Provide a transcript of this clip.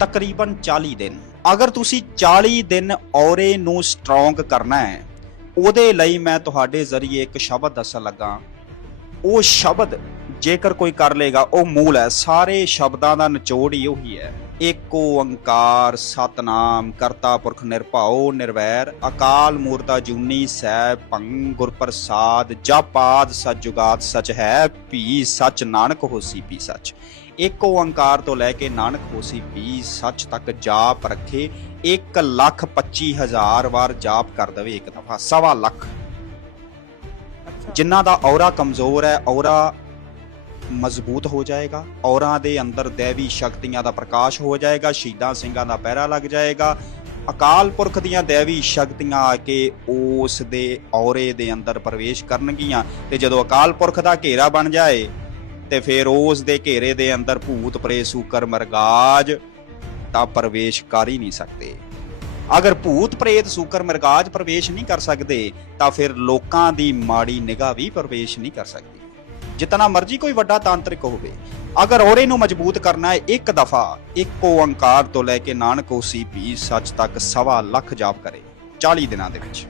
ਤਕਰੀਬਨ 40 ਦਿਨ। ਅਗਰ ਤੁਸੀਂ 40 ਦਿਨ ਔਰੇ ਨੂੰ ਸਟਰੋਂਗ ਕਰਨਾ ਹੈ, ਉਹਦੇ ਲਈ ਮੈਂ ਤੁਹਾਡੇ ਜ਼ਰੀਏ ਇੱਕ ਸ਼ਬਦ ਦੱਸਣ ਲੱਗਾ। ਉਹ ਸ਼ਬਦ ਜੇਕਰ ਕੋਈ ਕਰ ਲੇਗਾ ਉਹ ਮੂਲ ਹੈ। ਸਾਰੇ ਸ਼ਬਦਾਂ ਦਾ ਨਿਚੋੜ ਹੀ ਉਹੀ ਹੈ। ਏਕ ਓੰਕਾਰ ਸਤਨਾਮ ਕਰਤਾ ਪੁਰਖ ਨਿਰਭਉ ਨਿਰਵੈਰ ਅਕਾਲ ਮੂਰਤਾ ਜੂਨੀ ਸੈ ਭੰਗ ਗੁਰ ਪ੍ਰਸਾਦ ਜਪਾਦ ਸਚ ਜੁਗਾਦ ਸਚ ਹੈ ਭੀ ਸਚ ਨਾਨਕ ਹੋਸੀ ਭੀ ਸਚ। ਏਕ ਓੰਕਾਰ ਤੋਂ ਲੈ ਕੇ ਨਾਨਕ ਹੋਸੀ ਭੀ ਸਚ ਤੱਕ ਜਾਪ ਰੱਖੇ 1 ਲੱਖ 25 ਹਜ਼ਾਰ ਵਾਰ ਜਾਪ ਕਰ ਦਵੇ ਇੱਕ ਦਫਾ ਸਵਾ ਲੱਖ। ਜਿਨ੍ਹਾਂ ਦਾ ਔਰਾ ਕਮਜ਼ੋਰ ਹੈ ਔਰਾ ਮਜ਼ਬੂਤ ਹੋ ਜਾਏਗਾ, ਔਰਾਂ ਦੇ ਅੰਦਰ ਦੇਵੀ ਸ਼ਕਤੀਆਂ ਦਾ ਪ੍ਰਕਾਸ਼ ਹੋ ਜਾਏਗਾ, ਸ਼ਹੀਦਾਂ ਸਿੰਘਾਂ ਦਾ ਪਹਿਰਾ ਲੱਗ ਜਾਏਗਾ। ਅਕਾਲ ਪੁਰਖ ਦੀਆਂ ਦੇਵੀ ਸ਼ਕਤੀਆਂ ਆ ਕੇ ਉਸ ਦੇ ਔਰੇ ਦੇ ਅੰਦਰ ਪ੍ਰਵੇਸ਼ ਕਰਨਗੀਆਂ ਤੇ ਜਦੋਂ ਅਕਾਲ ਪੁਰਖ ਦਾ ਘੇਰਾ ਬਣ ਜਾਏ ਤੇ ਫਿਰ ਉਸ ਦੇ ਘੇਰੇ ਦੇ ਅੰਦਰ ਭੂਤ ਪ੍ਰੇਤ ਸੂਕਰ ਮਰਗਾਜ ਤਾਂ ਪ੍ਰਵੇਸ਼ ਕਰ ਹੀ ਨਹੀਂ ਸਕਦੇ। ਅਗਰ ਭੂਤ ਪ੍ਰੇਤ ਸੂਕਰ ਮਰਗਾਜ ਪ੍ਰਵੇਸ਼ ਨਹੀਂ ਕਰ ਸਕਦੇ, ਤਾਂ ਫਿਰ ਲੋਕਾਂ ਦੀ ਮਾੜੀ ਨਿਗਾਹ ਵੀ ਪ੍ਰਵੇਸ਼ ਨਹੀਂ ਕਰ ਸਕਦੀ। ਜਿਤਨਾ ਮਰਜ਼ੀ ਕੋਈ ਵੱਡਾ ਤਾਂਤਰਿਕ ਹੋਵੇ, ਅਗਰ ਔਰੇ ਨੂੰ ਮਜ਼ਬੂਤ ਕਰਨਾ ਹੈ ਇੱਕ ਦਫਾ, ਇੱਕ ਓੰਕਾਰ ਤੋਂ ਲੈ ਕੇ ਨਾਨਕ ਹੋਸੀ ਵੀ ਸੱਚ ਤੱਕ ਸਵਾ ਲੱਖ ਜਾਪ ਕਰੇ 40 ਦਿਨਾਂ ਦੇ ਵਿੱਚ।